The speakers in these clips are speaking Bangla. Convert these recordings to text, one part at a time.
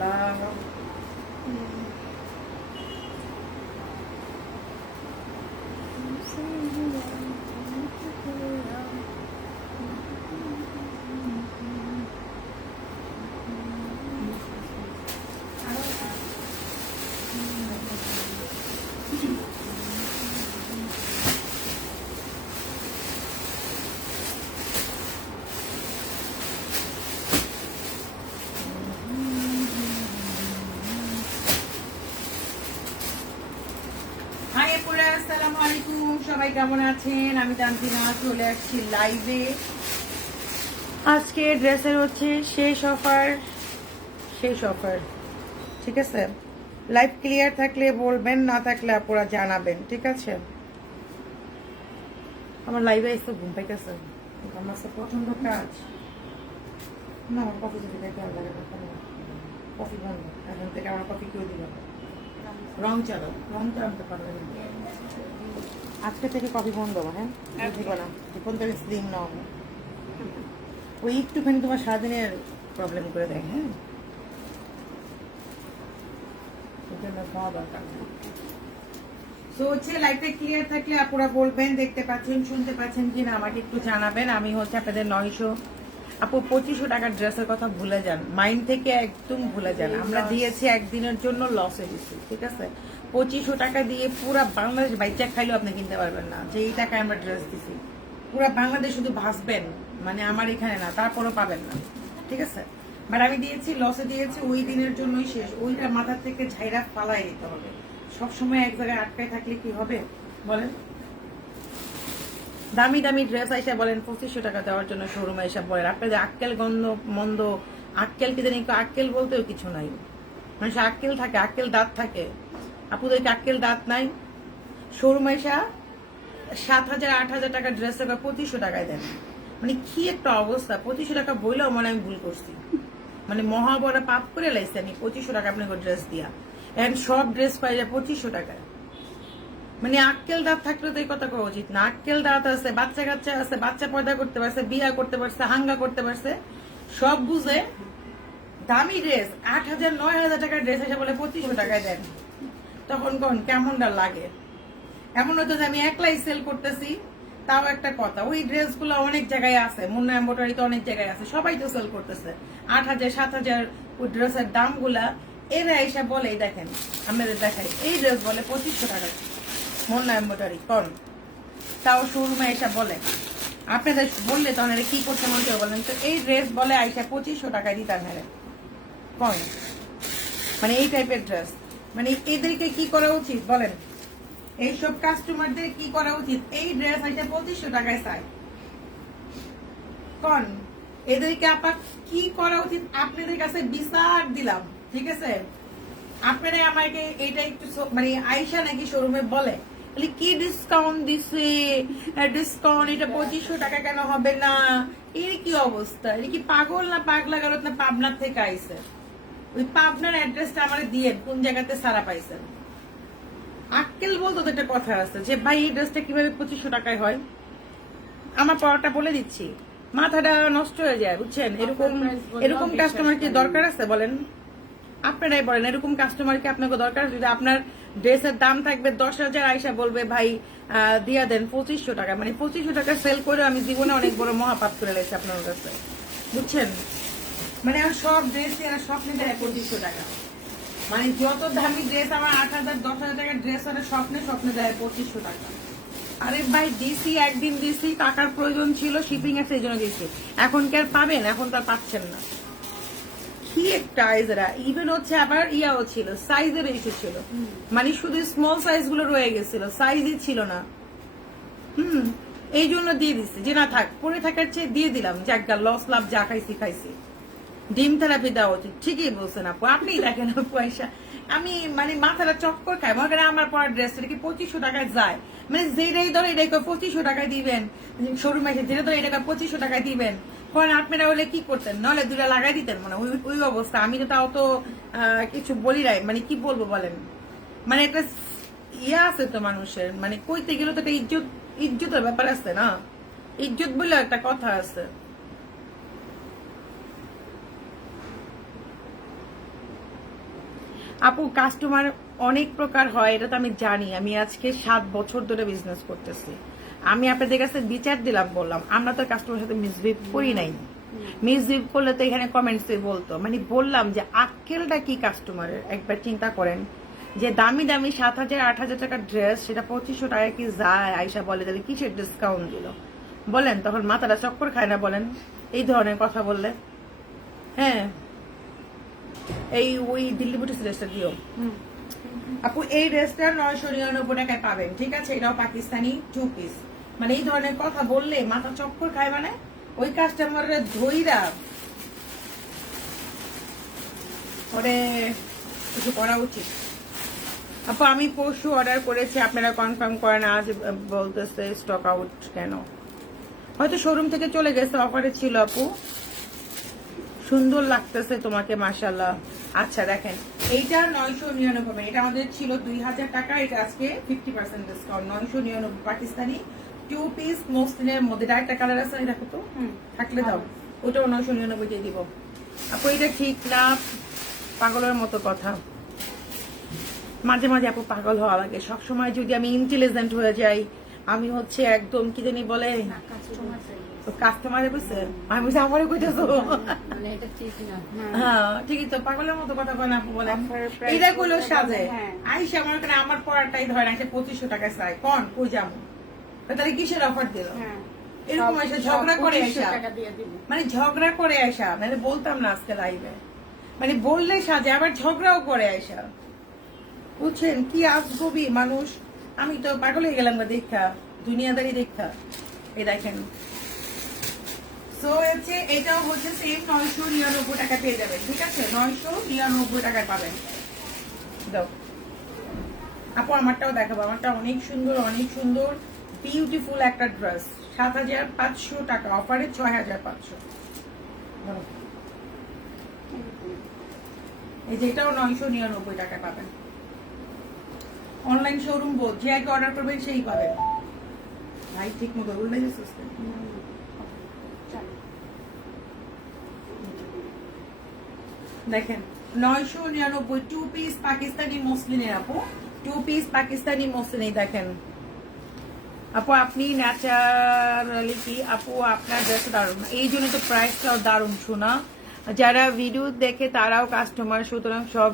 আল্লাহ। আসসালামু আলাইকুম, সবাই কেমন আছেন? আমি তানজিনা চলে আসছি লাইভে। আজকে ড্রেসের হচ্ছে শেষ অফার, ঠিক আছে? লাইভ ক্লিয়ার থাকলে বলবেন, না থাকলে আপনারা জানাবেন, ঠিক আছে? আমার লাইভে এসে ঘুম পাইতেছে, আমার পছন্দ কাজ না। আমার কফি যদি দেখে ভালো লাগে, কফি বন্ধ, এখন থেকে আমার কফি কেউ দিল রং চালাও, রং চালাতে পারবে না। আজকে থেকে কফি বন্ধ, হ্যাঁ? দিব না, এখন থেকে স্লিম নাও। ওই একটুখানি তোমার সারাদিনের প্রবলেম করে দেয়, হ্যাঁ? সো হচ্ছে লাইভটা ক্লিয়ার থাকলে আপনারা বলবেন, দেখতে পাচ্ছেন, শুনতে পাচ্ছেন কিনা আমাকে একটু জানাবেন। আমি হচ্ছে আপনাদের 900 আপু 2500 টাকার ড্রেসের কথা ভুলে যান, মাইন্ড থেকে একদম ভুলে যান। আমরা দিয়েছি একদিনের জন্য, লসে দিচ্ছি, ঠিক আছে? 2500 টাকা দিয়ে পুরা বাংলাদেশ বাইচা খাইলেও আপনি কিনতে পারবেন না যে এই টাকায় আমরা ড্রেস দিছি। পুরা বাংলাদেশ শুধু ভাসবেন, মানে আমার এখানে না, তারপরও পাবেন না, ঠিক আছে? বাট আমি দিয়েছি, লসে দিয়েছি, ওই দিনের জন্যই শেষ। ওইটা মাথার থেকে ঝাইরা ফালাই দিতে হবে। সবসময় এক জায়গায় আটকায় থাকলে কি হবে বলেন? দামি দামি ড্রেস আইসা বলেন 2500 টাকা দেওয়ার জন্য শোরুমে এসে বলেন। আপনাদের আক্কেল গন্ধ মন্দ, আক্কেল কি জানি, আক্কেল বলতেও কিছু নাই। মানুষের আক্কেল থাকে, আক্কেল দাঁত থাকে, আপুদেরকে আক্কেল দাঁত নাই। শোরুমে এসা 7,000 8,000 টাকার ড্রেস 2500 টাকায় দেন, মানে কি একটা অবস্থা! 2500 টাকা বইলেও মনে আমি ভুল করছি, মানে মহা বড় পাপ করে লাইছি আমি 2500 টাকা আপনাকে ড্রেস দিয়া। এখন সব ড্রেস পাই যায় 2500 টাকায়। মানে আক্কেল দাঁত থাকলে তো এই কথা করা উচিত না। আক্কেল দাঁত আছে, বাচ্চা কাচ্চা আছে, বাচ্চা পয়দা করতে পারছে, বিয়া করতে পারছে, হাঙ্গা করতে পারছে, সব বুঝে দামি ড্রেস 8,000 9,000 টাকার ড্রেস এসে বলে 2500 টাকায় দেন, তখন কেমনটা লাগে? এমন হতো যে আমি একলাই সেল করতেছি, তাও একটা কথা। ওই ড্রেসগুলো অনেক জায়গায় আছে, মুন্না এম্বোটারিতে অনেক জায়গায় আছে, সবাই তো সেল করতেছে 8,000 7,000 ওই ড্রেসের দামগুলা। এরা এসে বলে, দেখেন আমাদের দেখাই, এই ড্রেস বলে 2500 টাকা মুন্না এম্বোটারি কম, তাও শোরুমে এসে বলে। আপনাদের বললে তখন এরা কি করতে মন করে বলেন তো? এই ড্রেস বলে আইসা 2500 টাকায় দিতাম, হ্যাঁ কম, মানে এই টাইপের ড্রেস। মানে এদেরকে কি করা উচিত বলেন? এইসব কাস্টমারদের কি করা উচিত? এই ড্রেস আইসা 2500 টাকায় চাই কন, এদেরকে আপনার কি করা উচিত? আপনাদের কাছে বিচার দিলাম, ঠিক আছে? আপনারা আমাকে এইটা একটু মানে আইসা নাকি শোরুমে বলে কি ডিসকাউন্ট দিছে, ডিসকাউন্ট, এটা 2500 টাকা কেন হবে না? এর কি অবস্থা? এটা কি পাগল না পাগলা গারত না পাবনার থেকে আইছে? ওই পাবনার অ্যাড্রেসটা আমার দিয়ে কোন জায়গাতে সারা পাইছেন? আক্কেল বলতো তো একটা কথা আছে যে ভাই এই ড্রেসটা কিভাবে 2500 টাকায় হয়। আমার পড়াটা বলে দিচ্ছি, মাথাটা নষ্ট হয়ে যায়, বুঝছেন? এরকম কাস্টমার কি দরকার আছে বলেন? আপনারাই বলেন, এরকম কাস্টমার কি আপনাকে দরকার? যদি আপনার ড্রেসের দাম থাকবে 10,000, আইসা বলবে ভাই দিয়া দেন 2500 টাকা, মানে 2500 টাকা সেল করে আমি জীবনে অনেক বড় মহাপাপ করে লেছি আপনার কাছে, বুঝছেন? মানে আর সব ড্রেস এরা স্বপ্নে দেয় 2500 টাকা, মানে যত দামি ড্রেস আমার 8,000 10,000 টাকার ড্রেস ওরা স্বপ্নে দেয় 2500 টাকা। আরে ভাই দিছি, একদিন দিছি, টাকার প্রয়োজন ছিল, শিপিং এর সেই জন্য দিছি। এখন কি আর পাবেন? এখন তো আর পাচ্ছেন না। কি একটা এরা ইভেন হচ্ছে আবার ইয়াও ছিল, সাইজের ইস্যু ছিল, মানে শুধু স্মল সাইজ গুলো রয়ে গেছিল, সাইজই ছিল না। এই জন্য দিয়ে দিচ্ছি যে না থাক, পরে থাকার চেয়ে দিয়ে দিলাম, যাক লস লাভ, যা খাইছি খাইছি। ডিম থেরাপি দেওয়া উচিত, ঠিকই বলছেন আপু, আপনি দেখেন পয়সা। আমি মানে মাথাটা চক্কর খাই, মনে করেন আমার পর ড্রেসটা কি 2500 টাকায় যায়, মানে যেটাই ধরে এটাকে 2500 টাকায় দিবেন, শোরুমে এসে যেটা ধরে এটাকে 2500 টাকায় দিবেন, কারণ আপনারা হলে কি করতেন? নাহলে দুটা লাগাই দিতেন, মানে ওই অবস্থা। আমি তো তাও তো কিছু বলি নাই, মানে কি বলবো বলেন? মানে একটা ইয়ে আছে তো মানুষের, মানে কইতে গেলে তো একটা ইজ্জতের ব্যাপার আছে না? ইজ্জত বলে একটা কথা আছে। আপু কাস্টমার অনেক প্রকার হয়, এটা তো আমি জানি। আমি আজকে 7 বছর ধরে বিজনেস করতেছি। আমি আপনাদের কাছে বিচার দিলাম, বললাম আমরা তো কাস্টমারের সাথে মিসবিহেভ করি নাই। মিসবিহেভ করলে তো এখানে কমেন্টসে বলতো, মানে বললাম যে আক্কেলটা কি কাস্টমারের একবার চিন্তা করেন। যে দামি দামি 7,000 8,000 টাকার ড্রেস, সেটা 2500 টাকা কি যায়? আয়সা বলে তাহলে কিসের ডিসকাউন্ট দিল বলেন? তখন মাথাটা চক্কর খায় না বলেন এই ধরনের কথা বললে? হ্যাঁ, এই ওই দিল্লি বুটিক্স ড্রেসটা দিও আপু। এই ড্রেসটা 999 টাকায় পাবেন, ঠিক আছে? এটাও পাকিস্তানি 2 পিস। মানে এই ধরনের কথা বললে মাথা চক্কর খায়, মানে ওই কাস্টমারের ধইরা ওরে কিছু করা উচিত। আপু আমি পরশু অর্ডার করেছি, আপনারা কনফার্ম করেন, আজ বলতেছে স্টক আউট কেন? হয়তো শোরুম থেকে চলে গেছে, অফারে ছিল আপু। সুন্দর লাগতেছে তোমাকে, মাশাআল্লাহ। আচ্ছা দেখেন, এইটা 999, এটা আমাদের ছিল 2000 টাকা, এটা আজকে 50% ডিসকাউন্ট। 999 পাকিস্তানি 2 পিস মসলিনের মধ্যে। একটা কালার আছে, দেখো তো থাকলে দাও, ওটাও 999 দিয়ে দিব আপু। এটা ঠিক না, পাগলের মতো কথা। মাঝে মাঝে আপু পাগল হওয়া লাগে। সবসময় যদি আমি ইন্টেলিজেন্ট হয়ে যাই, আমি হচ্ছে একদম কি জানি বলে কাস্টমারে বুঝছে, আমি বুঝছি আমারও কইতেছো। হ্যাঁ ঠিকই তো, পাগলের মতো কথা কয় না আপু, বলে এইটা গুলো সাজে আইসা আমার ওখানে আমার পড়াটাই ধরে না, 2500 টাকা চাই, কন কই যাবো? তাহলে কিসের অফার দিল? এরকম এসে ঝগড়া করে আসা, মানে ঝগড়া করে আসা, মানে বলতাম না আজকে লাইভে, মানে বললে সাজে আবার ঝগড়াও করে আসা, বুঝছেন? কি আজগবি মানুষ। আমি তো পাগল হয়ে গেলাম দেখা, দুনিয়াদারি দেখা। এই দেখেন, সো হচ্ছে এটাও হচ্ছে সেম 999 টাকা পেয়ে যাবেন, ঠিক আছে? 999 টাকায় পাবেন। দাও আপু, আমারটাও দেখাবো। আমারটা অনেক সুন্দর, অনেক সুন্দর, বিউটিফুল একটা ড্রেস। 7500 টাকা অফারে 6500। এই যেটাও 999 টাকায় পাবেন। অনলাইন শোরুম বোধ, যে আগে অর্ডার করবেন সেই পাবেন। ভাই ঠিক মতো উল্টে যাচ্ছে। দেখেন 999 2 পিস পাকিস্তানি মসলিনের আপু, 2 পিস পাকিস্তানি মসলিন। দেখেন আপু, আপনি ন্যাচারালি কি আপু, আপনার ড্রেস দারুণ, এই জন্য তো প্রাইসটাও দারুণ। শোনা, যারা ভিডিও দেখে তারাও কাস্টমার, সুতরাং সব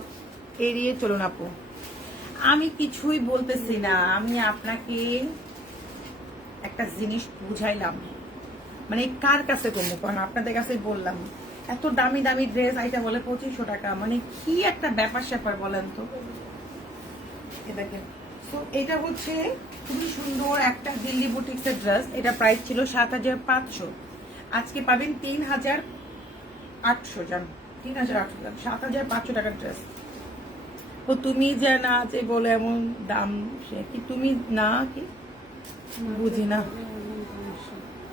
এড়িয়ে চলুন আপু। আমি কিছুই বলতেছি না, আমি আপনাকে একটা জিনিস বুঝাইলাম, মানে কার কাছে কমবো? কারণ আপনাদের কাছে বললাম এত দামি দামি ড্রেস আইটা বলে 2500 টাকা, মানে কি একটা ব্যাপার স্যাপার বলেন তো। দেখেন, তো এটা হচ্ছে খুবই সুন্দর একটা দিল্লি বুটিক্স এর ড্রেস। এটা প্রাইস ছিল 7500, আজকে পাবেন 3800। জান 3800, জান 7500 টাকার ড্রেস। ও তুমি যে না আছে বলে এমন দাম, সে কি তুমি না কি বুঝি না,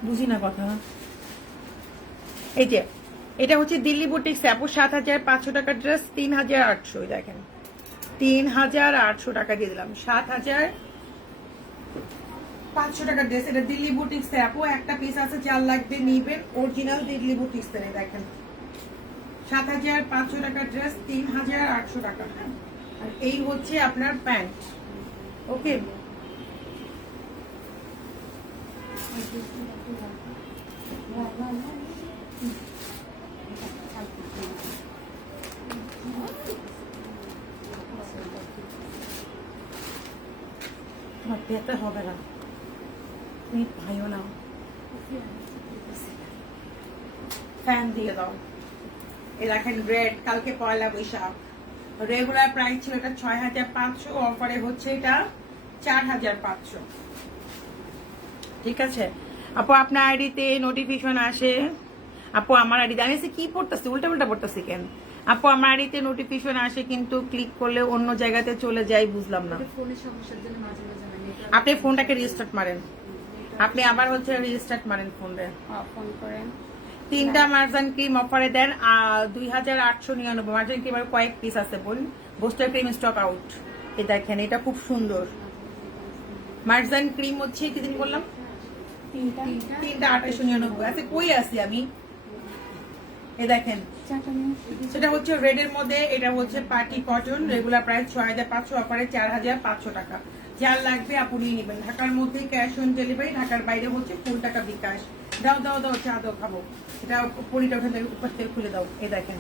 বুঝি না কথা। এই যে এটা হচ্ছে দিল্লি বুটিক্স আপু, 7500 টাকার ড্রেস 3800। দেখেন 3800 টাকা দিয়ে দিলাম, 7500 টাকার ড্রেস। এটা দিল্লি বুটিক্স আপু, একটা পিস আছে, 4 লাগবে নিবেন, অরিজিনাল দিল্লি বুটিক্স। দেখেন 7500 টাকার ড্রেস 3800 টাকা। আর এই হচ্ছে আপনার প্যান্ট। ওকে, তোমার পেতে হবে না, তুমি পাইও না, ফ্যান দিয়ে দাও। এই দেখেন রেড, কালকে পয়লা বৈশাখ। রেগুলার প্রাইস ছিল এটা 6500, অফারে হচ্ছে এটা 4500। ঠিক আছে আপু, আপনার আইডিতে নোটিফিকেশন আসে? আপু আমার আইডিতে আমি কি পড়তেছি, উল্টা উল্টা পড়তেছি কেন? আপু আমার আইডিতে নোটিফিকেশন আসে, কিন্তু ক্লিক করলে অন্য জায়গাতে চলে যায়, বুঝলাম না। আপনি ফোনটাকে রিস্টার্ট মারেন, আপনি আবার হচ্ছে রিস্টার্ট মারেন ফোনটা, ফোন করেন। 3টা মার্জান ক্রিম অফারে দেন 2899। মার্জান ক্রিম আর কয়েক পিস আছে, বোন বুস্টার ক্রিম স্টক আউট। এই দেখেন এটা খুব সুন্দর মার্জান ক্রিম হচ্ছে, কি দিন বললাম 3টা 2899 আছে। কই আছি আমি? এ দেখেন, সেটা হচ্ছে রেডের মধ্যে, এটা হচ্ছে পার্টি কটন, রেগুলার প্রাইস 6500, অফারে 4500 টাকা। যার লাগবে আপনি নিয়ে নেবেন। ঢাকার মধ্যে ক্যাশ অন ডেলিভারি, ঢাকার বাইরে হচ্ছে ফুল টাকা বিকাশ। দাও দাও দাও, চা দাও, খাবো। এটা পরিটা ওখান থেকে উপর থেকে খুলে দাও। এই দেখেন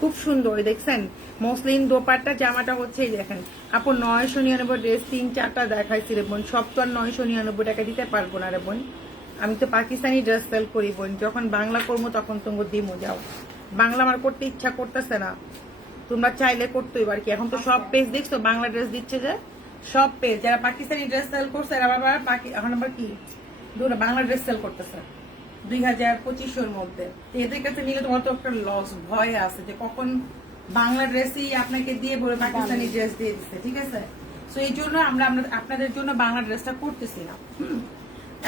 খুব সুন্দর, দেখছেন মসলিন দোপাট্টা, জামাটা হচ্ছে এই দেখেন আপু 999 ড্রেস 3-4টা দেখাইছি রে বোন, সব তো আর 999 টাকা দিতে পারবো না রে বোন। আমি তো পাকিস্তানি ড্রেস সেল করি বোন, যখন বাংলা করবো তখন তোমাকে দিমো। যাও, বাংলা আমার করতে ইচ্ছা করতেছে না, তোমরা চাইলে করতো এবার কি। এখন তো সব পেজ দেখছো বাংলা ড্রেস দিচ্ছে, যে সব পেজ যারা পাকিস্তানি ড্রেস সেল করছে এরা আবার এখন আবার কি বাংলা ড্রেস সেল করতেছে 2025-এর মধ্যে। এদের কাছে নিলে তোমার তো একটা লস, ভয় আছে যে কখন বাংলা ড্রেসই আপনাকে দিয়ে বলে পাকিস্তানি ড্রেস দিয়ে দিচ্ছে, ঠিক আছে। তো এই জন্য আমরা আপনাদের জন্য বাংলা ড্রেসটা করতেছি না।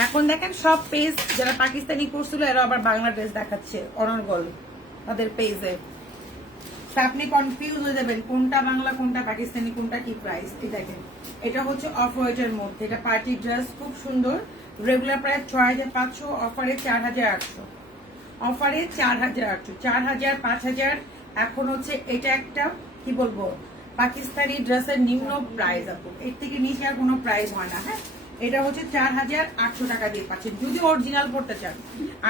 এখন দেখেন সব পেজ যারা পাকিস্তানি করছিল এরা আবার বাংলা ড্রেস দেখাচ্ছে অনর্গল তাদের পেজে। আপনি কনফিউজ হয়ে যাবেন কোনটা বাংলা কোনটা পাকিস্তানি কোনটা কি প্রাইস। এই দেখেন এটা হচ্ছে অফ হোয়াইটের মধ্যে, এটা পার্টি ড্রেস, খুব সুন্দর। রেগুলার প্রাইস 6500, অফারে 4800, অফারে 4800, 4000, 5000। এখন হচ্ছে এটা একটা কি বলবো পাকিস্তানি ড্রেসের নিম্ন প্রাইস আপু, এর থেকে নিচে আর কোনো প্রাইস হয় না। হ্যাঁ, এটা হচ্ছে 4800 টাকা দিয়ে পাচ্ছেন যদি অরিজিনাল পড়তে চান।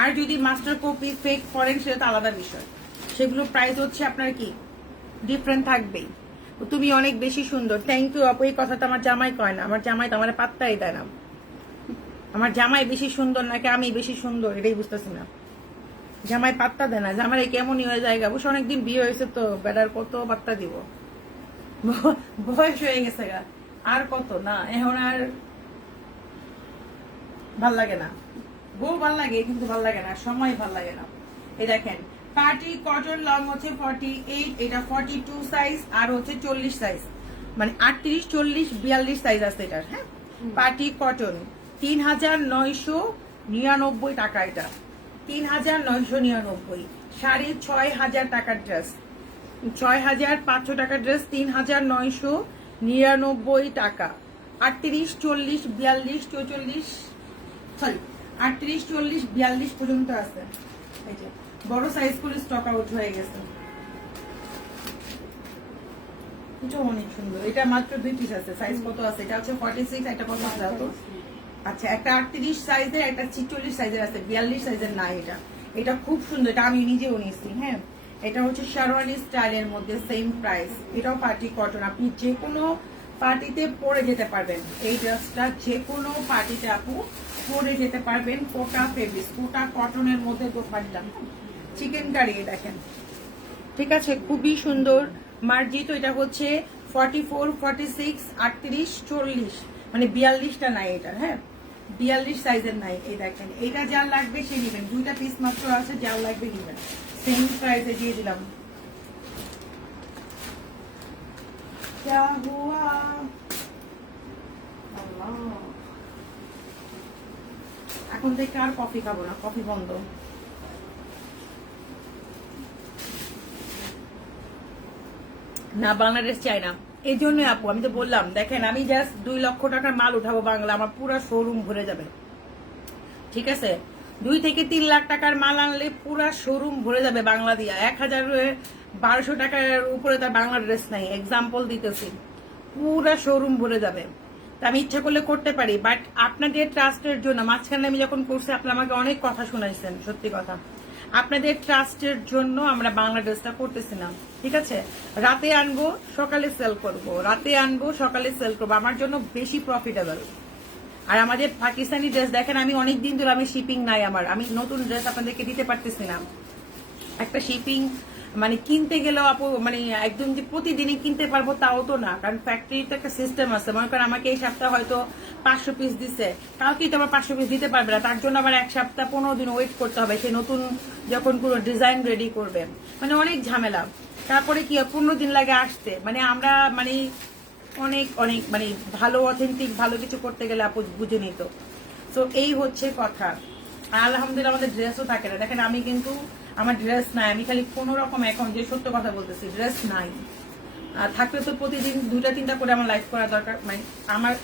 আর যদি মাস্টার কপি ফেক করেন সেটা তো আলাদা বিষয়, সেগুলো প্রাইস হচ্ছে আপনার কি ডিফারেন্ট থাকবেই। তুমি অনেক বেশি সুন্দর, থ্যাংক ইউ আপু। এই কথাটা আমার জামাই কয় না, আমার জামাই তো আমার পাত্তাই দেয় না। আমার জামাই বেশি সুন্দর নাকি আমি বেশি সুন্দর এটাই বুঝতেছি না। জামাই পাত্তা দেয় না, জামাই কেমনই হয়ে যায়, অবশ্য অনেকদিন বিয়ে হয়েছে তো বেটার কত পাত্তা দিব, বয়স হয়ে গেছে গা, আর কত না, এখন আর ভাল লাগে না। বউ ভাল লাগে কিন্তু ভাল লাগে না, সময় ভাল লাগে না। এই দেখেন পার্টি কটন, লং হচ্ছে 48, এটা 42 সাইজ, আর হচ্ছে 40 সাইজ, মানে 38, 40, 42 সাইজ আছে এটার। হ্যাঁ, পার্টি কটন 3999 টাকা, এটা 3999, 6500 টাকার ড্রেস, 6500 টাকার ড্রেস 3999 টাকা। 38, 40, 42, 44, সরি 38, 40, 42 পর্যন্ত আছে। এই যে বড় সাইজ করে স্টক আউট হয়ে গেছে। এটা অনেক সুন্দর, এটা মাত্র 2 পিস আছে। সাইজ কত আছে? এটা হচ্ছে 46, একটা কত আছে তো? আচ্ছা, একটা 38 সাইজের, একটা 46 সাইজের আছে, 42 সাইজের না। এটা খুব সুন্দর, এটা আমি নিজেও নিয়েছি। হ্যাঁ, এটা হচ্ছে শারওয়ানি স্টাইলের মধ্যে, সেম প্রাইস। এটাও পার্টি কটন, আপনি যে কোনো পার্টিতে পরে যেতে পারবেন। এই ড্রেসটা যে কোনো পার্টিতে আপু পরে যেতে পারবেন। কোটা ফেব্রিক, কোটা কটনের মধ্যে দোপাট্টা, চিকেন কারি দেখেন, ঠিক আছে, খুবই সুন্দর মার্জিত। এটা হচ্ছে 44, 46, 38, 40, মানে 42টা নাই এটা। হ্যাঁ, 42 সাইজের নাই। এই দেখেন, এটা যার লাগবে সে নেবেন, 2টা পিস মাত্র আছে, যার লাগবে নেবেন। সেম প্রাইসে দিয়ে দিলাম। এখন থেকে আর কফি খাবো না, কফি বন্ধ। না, বাংলাদেশ চাই না। এই জন্য আপু আমি তো বললাম, দেখেন আমি জাস্ট 2 লক্ষ টাকার মাল উঠাবো বাংলা, আমার পুরো শোরুম ভরে যাবে, ঠিক আছে। 2 থেকে 3 লাখ টাকার মাল আনলে পুরা শোরুম ভরে যাবে বাংলা দিয়া। 1200 টাকার উপরে তার বাংলা ড্রেস নাই, এক্সাম্পল দিতেছি, পুরা শোরুম ভরে যাবে। তা আমি ইচ্ছা করলে করতে পারি, বাট আপনাদের ট্রাস্টের জন্য, মাঝখানে আমি যখন করছি আপনারা আমাকে অনেক কথা শোনাইছেন, সত্যি কথা, আপনাদের ট্রাস্টের জন্য আমরা বাংলা ড্রেসটা করতেছি না, ঠিক আছে। রাতে আনবো সকালে সেল করব, রাতে আনবো সকালে সেল করবো, আমার জন্য বেশি প্রফিটেবল। আর আমাদের পাকিস্তানি ড্রেস দেখেন, আমি অনেক দিন ধরে আমি শিপিং নাই আমার, আমি নতুন ড্রেস আপনাদেরকে দিতে পারতেছি না। একটা শিপিং মানে কিনতে গেলেও আপু মানে একদম যে প্রতিদিনই কিনতে পারবো তাও তো না, কারণ ফ্যাক্টরিতে একটা সিস্টেম আছে। মনে করেন আমাকে এই সপ্তাহে হয়তো 500 পিস দিচ্ছে, কালকে তো আবার 500 পিস দিতে পারবে না, তার জন্য আবার 1 সপ্তাহ 15 দিন ওয়েট করতে হবে সে নতুন যখন কোনো ডিজাইন রেডি করবে, মানে অনেক ঝামেলা। তারপরে কি 15 দিন লাগে আসতে, মানে আমরা মানে অনেক অনেক মানে ভালো অথেন্টিক ভালো কিছু করতে গেলে আপু বুঝে নিত। তো এই হচ্ছে কথা। আলহামদুলিল্লাহ আমাদের ড্রেসও থাকে না। দেখেন আমি কিন্তু আমার ড্রেস নাই, আমি খালি কোনো রকম এখন যে সত্য কথা বলতেছি, ড্রেস নাই। থাকলে তো প্রতিদিন 2-3টা করে আমার লাইভ করা দরকার, মানে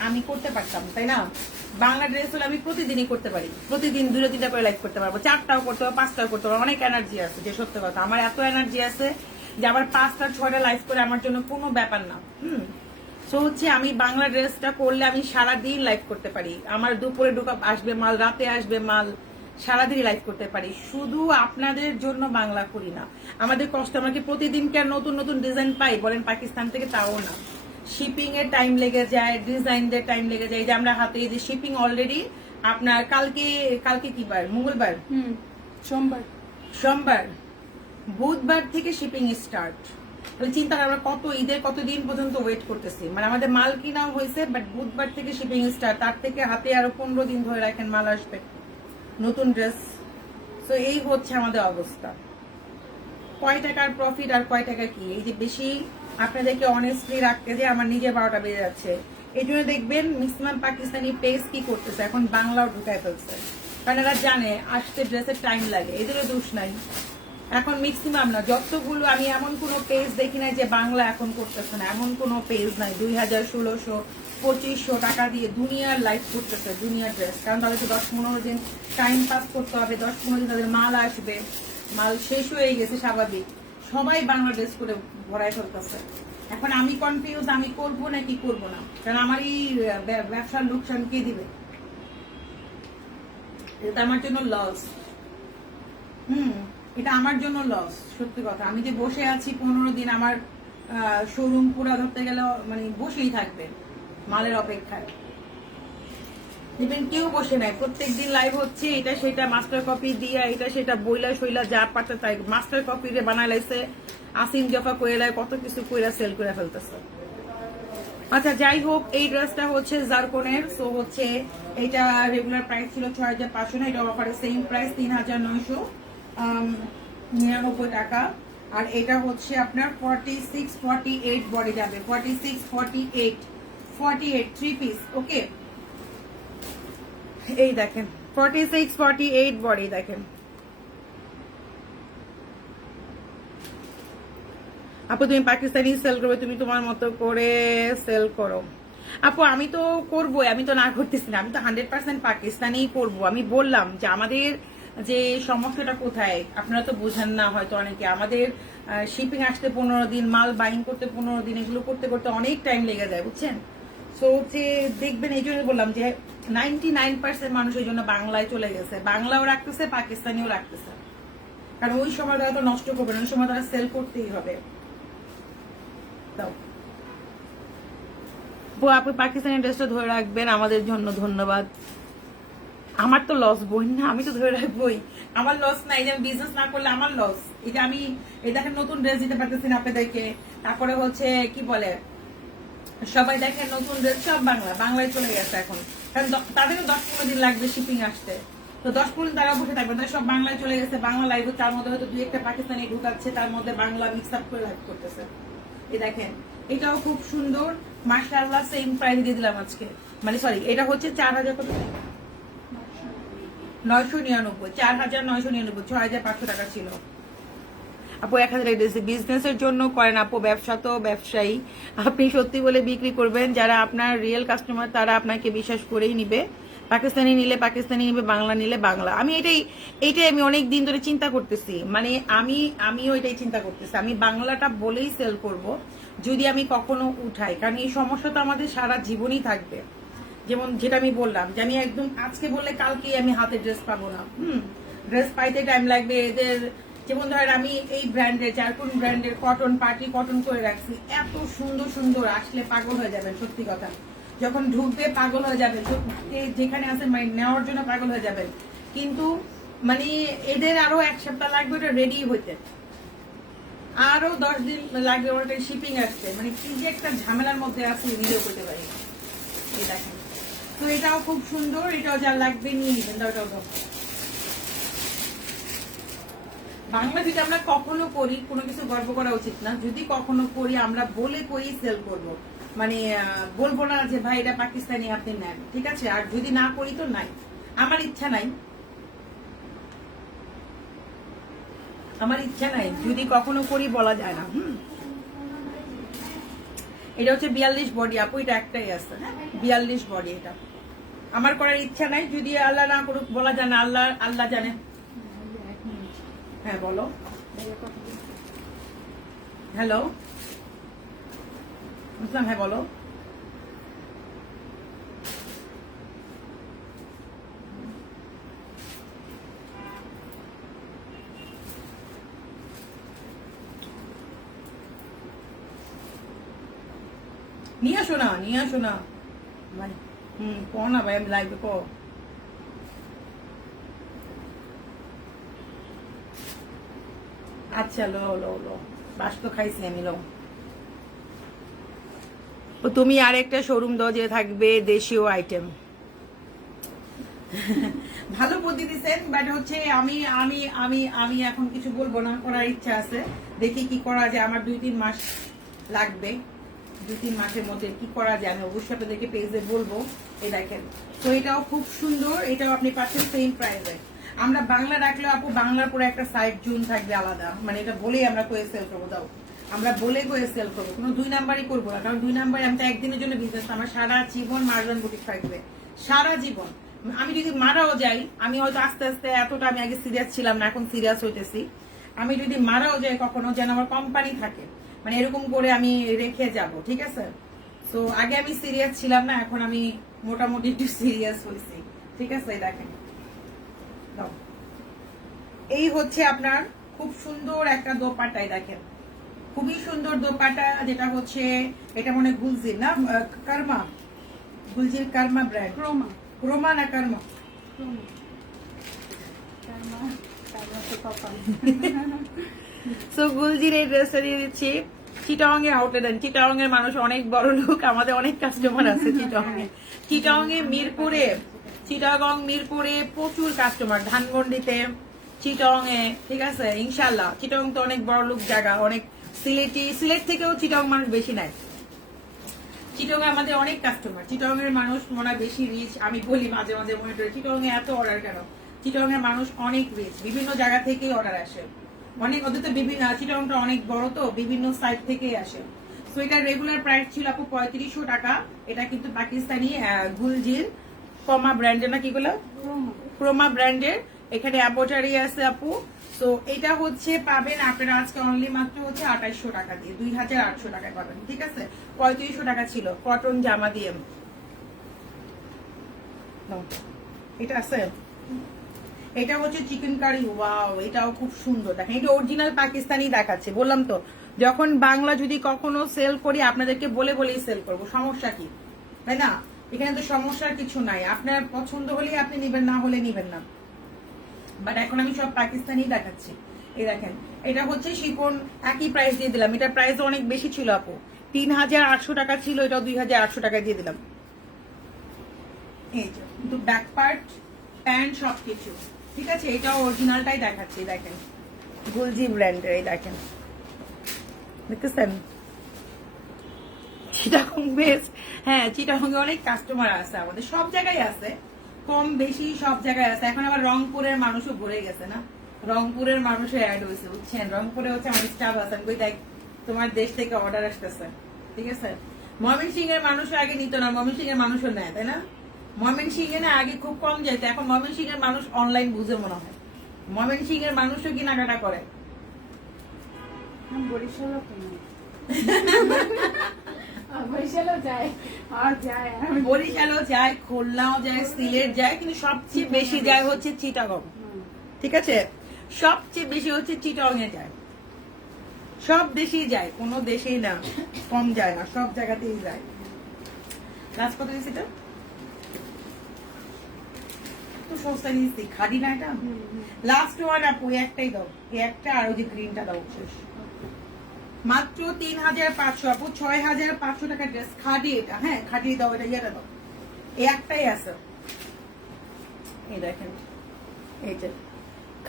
আমি করতে পারতাম, তাই না? বাংলা ড্রেস হলে আমি প্রতিদিনই করতে পারি, প্রতিদিন 2-3টা করে লাইভ করতে পারবো, 4টাও করতে পারবো, 5টাও করতে পারবো। অনেক এনার্জি আছে, যে সত্য কথা, আমার এত এনার্জি আছে যে আবার 5টা-6টা লাইভ করে আমার জন্য কোনো ব্যাপার না। সো হচ্ছে আমি বাংলা ড্রেসটা করলে আমি সারাদিন লাইভ করতে পারি, আমার দুপুরে আসবে মাল, রাতে আসবে মাল, সারাদিনই লাইভ করতে পারি। শুধু আপনাদের জন্য বাংলা করি না, আমাদের কাস্টমারকে প্রতিদিন কেন নতুন নতুন ডিজাইন পাই বলেন পাকিস্তান থেকে, তাও না। শিপিং এর টাইম লেগে যায়, ডিজাইনদের টাইম লেগে যায়। যে আমরা হাতে যে শিপিং অলরেডি আপনার কালকে কি বার? মঙ্গলবার, সোমবার, বুধবার থেকে শিপিং স্টার্ট। তাহলে চিন্তা করেন আমরা কত ঈদের কতদিন পর্যন্ত ওয়েট করতেছি, মানে আমাদের মাল কিনাও হয়েছে, বাট বুধবার থেকে শিপিং স্টার্ট, তার থেকে হাতে আরো 15 দিন ধরে রাখেন মাল আসবে নতুন ড্রেস। তো এই হচ্ছে আমাদের অবস্থা। কয় টাকার প্রফিট আর কয় টাকা কি, এই যে বেশি আপনাদেরকে অনেস্টলি রাখতে যে আমার নিজের 12টা বেজে যাচ্ছে। এই জন্য দেখবেন ম্যাক্সিমাম পাকিস্তানি পেজ কি করতেছে, এখন বাংলাও ঢুকায় ফেলছে, কারণ এরা জানে আসতে ড্রেসের টাইম লাগে, এদেরও দোষ নাই। এখন ম্যাক্সিমাম না, যতগুলো আমি এমন কোনো পেজ দেখি না যে বাংলা এখন করতেছে না, এমন কোনো পেজ নাই। 2000, 1600, 2500 টাকা দিয়ে দুনিয়ার লাইফ করতেছে, দুনিয়ার ড্রেস। কারণ তাদেরকে 10-15 দিন টাইম পাস করতে হবে, 10-15 দিন তাদের মাল আসবে, মাল শেষ হয়ে গেছে স্বাভাবিক, সবাই বাংলা ড্রেস করে ভরায় ফেলতেছে। এখন আমি কনফিউজ, আমি করবো নাকি করবো না, কারণ আমার এই ব্যবসার লোকসান কে দিবে? এটা আমার জন্য লস। এটা আমার জন্য লস, সত্যি কথা। আমি যে বসে আছি 15 দিন, আমার শোরুম পুরা ধরতে গেলে মানে বসেই থাকবে মালের অপেক্ষায়। দেখবেন কেউ বসে নাই, প্রত্যেকদিন লাইভ হচ্ছে, এটা সেটা মাস্টার কপি দিয়া, এটা সেটা বইলা শৈলা যা পারতে তাই মাস্টার কপি রে বানাই লাইছে, আসিম জফা করে লাই, কত কিছু কইরা সেল করে ফেলতেছে। আচ্ছা যাই হোক, এই ড্রেসটা হচ্ছে জারকনের। সো হচ্ছে এটা রেগুলার প্রাইস ছিল 6500, না, এটা অফারে সেম প্রাইস 3999 টাকা। আর এটা হচ্ছে আপনার 46-48 বডি যাবে, 46-48 3 পিস। ওকে, এই দেখেন 46-48 বডি দেখেন। আপু তুমি পাকিস্তানি সেল করবে, তুমি তোমার মতো করে সেল করো। আপু আমি তো করবো, আমি তো না করতেছি না, আমি তো 100% পাকিস্তানি করবো। আমি বললাম যে আমাদের যে সমস্যাটা কোথায় আপনারা তো বুঝেন না হয়তো অনেকে, আমাদের শিপিং আসতে 15 দিন, মাল বাইং করতে 15 দিন, এগুলো করতে করতে অনেক টাইম লেগে যায়, বুঝছেন? সো যে দেখবেন, এই জন্য বললাম যে 99% মানুষ এই জন্য বাংলায় চলে গেছে, বাংলাও রাখতেছে, পাকিস্তানিও রাখতেছে, কারণ ওই সময় তারা তো নষ্ট করবে না, ওই সময় তারা সেল করতেই হবে। আপনি পাকিস্তানি ড্রেসটা ধরে রাখবেন আমাদের জন্য, ধন্যবাদ। আমার তো লস বই না, আমি তো ধরে রাখবোই, আমার লস না। এই যে আমি বিজনেস না করলে আমার লস। এটা আমি এই দেখেন নতুন ড্রেস দিতে পারতেছি না আপনাদেরকে, তারপরে হচ্ছে কি বলে সবাই দেখেন নতুন ড্রেস সব বাংলায় চলে গেছে এখন, কারণ তাদেরও 10-15 দিন লাগবে শিপিং আসতে। তো 10-15 দিন তারা বসে থাকবে, তাদের সব বাংলায় চলে গেছে, বাংলা লাইভ, তার মধ্যে হয়তো 2-1টা পাকিস্তানি ঢুকাচ্ছে, তার মধ্যে বাংলা মিক্স আপ করে লাইভ করতেছে। এই দেখেন এটাও খুব সুন্দর, মাশাআল্লাহ, সেম প্রাইস দিয়ে দিলাম আজকে, মানে সরি এটা হচ্ছে 4000 কত, 999, 4999, 6500 টাকা ছিল। আপু 1000 বিজনেসের জন্য করেন আপু, ব্যবসা তো ব্যবসায়ী, আপনি সত্যি বলে বিক্রি করবেন, যারা আপনার রিয়েল কাস্টমার তারা আপনাকে বিশ্বাস করেই নিবে। পাকিস্তানি নিলে পাকিস্তানি নিবে, বাংলা নিলে বাংলা। আমি এইটাই আমি অনেক দিন ধরে চিন্তা করতেছি, মানে আমিও এটাই চিন্তা করতেছি, আমি বাংলাটা বলেই সেল করব যদি আমি কখনো উঠাই, কারণ এই সমস্যা তো আমাদের সারা জীবনই থাকবে। যেমন যেটা আমি বললাম যে আমি একদম আজকে বললে কালকেই আমি হাতে ড্রেস পাবো না, ড্রেস পাইতে টাইম লাগবে এদের। যেমন ধরেন আমি এই ব্র্যান্ডের, জারকুন ব্র্যান্ডের কটন, পার্টি কটন করে রাখছি, এত সুন্দর সুন্দর, আসলে পাগল হয়ে যাবেন, সত্যি কথা। যখন ঢুকবে পাগল হয়ে যাবেন, যেখানে আছে মানে নেওয়ার জন্য পাগল হয়ে যাবেন। কিন্তু মানে এদের আরো 1 সপ্তাহ লাগবে ওটা রেডি হইতে, আরো 10 দিন লাগবে ওটা শিপিং আসতে, মানে কি যে একটা ঝামেলার মধ্যে আছে নিজেও করতে পারি। এই দেখেন, তো এটাও খুব সুন্দর, এটাও যা লাগবে নিয়ে নেবেন। বাংলা যদি আমরা কখনো করি, কোনো কিছু গর্ব করা উচিত না, যদি কখনো করি আমরা বলে কই সেল করব, মানে বলবো না যে ভাই এটা পাকিস্তানি আপনি নেন, ঠিক আছে? আর যদি না করি তো নাই, আমার ইচ্ছা নাই, আমার ইচ্ছা নাই, যদি কখনো করি বলা যায় না। এটা হচ্ছে 42 বডি আপু, এটা একটাই আছে, 42 বডি। এটা আমার করার ইচ্ছা নাই, যদি আল্লাহ না করুক, বলা জানে আল্লাহ, আল্লাহ জানে। হ্যাঁ বলো। হ্যালো বুঝলাম, হ্যাঁ বলো। নিয়ে আসো না, নিয়ে আসো না ভাই। কো না ভাই, আমি লাইভে কো। আচ্ছা লো লো লো, বাস তো খাইছি আমি, লো। তুমি আর একটা শোরুম দাও যে থাকবে দেশীয় আইটেম। ভালো বুদ্ধি দিচ্ছেন, বাট হচ্ছে আমি আমি আমি আমি এখন কিছু বলবো না, করার ইচ্ছা আছে, দেখি কি করা যায়। আমার 2-3 মাস লাগবে, 2-3 মাসের মধ্যে কি করা যায় আমি অবশ্যই আপনাদেরকে পেজে বলবো। এই দেখেন, তো এটাও খুব সুন্দর, এটাও আপনি পাচ্ছেন সেম প্রাইসে। আমরা বাংলা রাখলেও আপু বাংলার পরে একটা সাইড জুন থাকবে আলাদা, মানে এটা বলেই আমরা কয়ে সেল করবো। দাও, আমরা বলে কয়ে সেল করবো, কোনো 2 নাম্বারই করবো না, কারণ 2 নাম্বারে আমি তো একদিনের জন্য বিজনেস, আমার সারা জীবন মার্জান বুটিক থাকবে, সারা জীবন। আমি যদি মারাও যাই, আমি হয়তো আস্তে আস্তে, এতটা আমি আগে সিরিয়াস ছিলাম না, এখন সিরিয়াস হইতেছি। আমি যদি মারাও যাই কখনো, যেন আমার কোম্পানি থাকে, মানে এরকম করে আমি রেখে যাব, ঠিক আছে? তো আগে আমি সিরিয়াস ছিলাম না, এখন আমি মোটামুটি একটু সিরিয়াস হয়েছি, ঠিক আছে? দেখেন, এই হচ্ছে আপনার খুব সুন্দর একটা দোপাট্টাই, দেখেন খুবই সুন্দর দোপাট্টা, যেটা হচ্ছে এটা মনে গুলজির না কারমা, গুলজির কারমা ব্র্যান্ড, ক্রোমা, ক্রোমা না কারমা, সো গুলজির এই ড্রেসটা দিয়ে দিচ্ছি। চিটাং এর আউটলেট, চিটাং এর মানুষ অনেক বড় লোক, আমাদের অনেক কাস্টমার আছে চিটাং এ, চিটাং এ মিরপুরে, চিটাগং মিরপুরে প্রচুর কাস্টমার, ধানমন্ডিতে, চিটাং এ, ঠিক আছে? ইনশাল্লাহ চিটাং তো অনেক বড় লোক জায়গা, অনেক সিলেট থেকেও চিটাং মানুষ বেশি নাই। চিটাং এ আমাদের অনেক কাস্টমার, চিটাং এর মানুষ মনে হয় বেশি রিচ। আমি বলি মাঝে মাঝে মনে করি চিটাং এ এত অর্ডার কেন, চিটাং এর মানুষ অনেক রিচ, বিভিন্ন জায়গা থেকেই অর্ডার আসে, অনেক, ওদের তো বিভিন্ন, চিটাংটা অনেক বড় তো, বিভিন্ন সাইট থেকেই আসে। তো এটা রেগুলার প্রাইস ছিল আপু 3500 টাকা। এটা কিন্তু পাকিস্তানি গুলজির কমা ব্র্যান্ডের, না কিগুলো ক্রোমা ব্র্যান্ডের, এখানে অ্যাপোটারি আছে আপু। তো এটা হচ্ছে পাবেন আপনারা আজকে অনলি মাত্র হচ্ছে 2800 টাকা দিয়ে, 2800 টাকায় পাবেন, ঠিক আছে? 3500 টাকা ছিল কটন জামা দিয়ে। এটা আছে, এটা হচ্ছে চিকেন কারি, ওয়াও, এটাও খুব সুন্দর। দেখেন, এটা অরিজিনাল পাকিস্তানি দেখাচ্ছে, বললাম তো যখন বাংলা যদি কখনো সেল করি আপনাদেরকে বলে বলেই সেল করবো, সমস্যা কি, তাই না? এখানে তো সমস্যার কিছু নাই, আপনার পছন্দ হলেই আপনি নিবেন, না হলে নিবেন না। বাট এখন আমি সব পাকিস্তানি দেখাচ্ছি। এই দেখেন, এটা হচ্ছে শিফন, একই প্রাইস দিয়ে দিলাম। এটা প্রাইস অনেক বেশি ছিল আপু, 3800 টাকা ছিল, এটাও 2800 টাকায় দিয়ে দিলাম। এই যে কিন্তু ব্যাক পার্ট, প্যান্ট সবকিছু ঠিক আছে। এটাও অরিজিনালটাই দেখাচ্ছি, দেখেন গুলজি ব্র্যান্ডের, এই দেখেন, দেখতেছেন চিটাগং বেস্ট। হ্যাঁ, চিটাগং অনেক কাস্টমার আছে আমাদের, সব জায়গায় আছে, কম বেশি সব জায়গায় আছে। এখন আবার রংপুরের মানুষও ভরে গেছে না, রংপুরের মানুষও অ্যাড হয়েছে, বুঝছেন? রংপুরে হচ্ছে আমার স্টাফ আছেন, কই দেখ তোমার দেশ থেকে অর্ডার আসতেছে, ঠিক আছে? ময়মনসিংহ এর মানুষও আগে নিত না, ময়মনসিংহ এর মানুষও নেয়, তাই না? ময়মনসিংহ না আগে খুব কম যেত, এখন ময়মনসিংহ এর মানুষ অনলাইন বুঝে মনে হয়, ময়মনসিংহ এর মানুষও কেনাকাটা করে। বরিশালও যায়, খুলনাও যায়, সিলেট যায়, কিন্তু সবচেয়ে বেশি যায় হচ্ছে চিটাগং, ঠিক আছে? সবচেয়ে বেশি হচ্ছে চিটাগং এ যায়, সব দেশেই যায়, কোনো দেশেই না কম যায় না, সব জায়গাতেই যায়। লাস্ট কত দিয়েছি এটা? তো সস্তায় নিচ্ছি, খাদি না এটা। লাস্ট ওয়ান আপু, একটাই দাও, একটা, আর ওই যে গ্রিনটা দাও, শেষ। মাত্র 3500 আপু, 6500 টাকা ড্রেস, খাদি এটা। হ্যাঁ, খাদি দাও, এটা ইয়েটা দাও, এই একটাই আছে। এই দেখেন, এই যে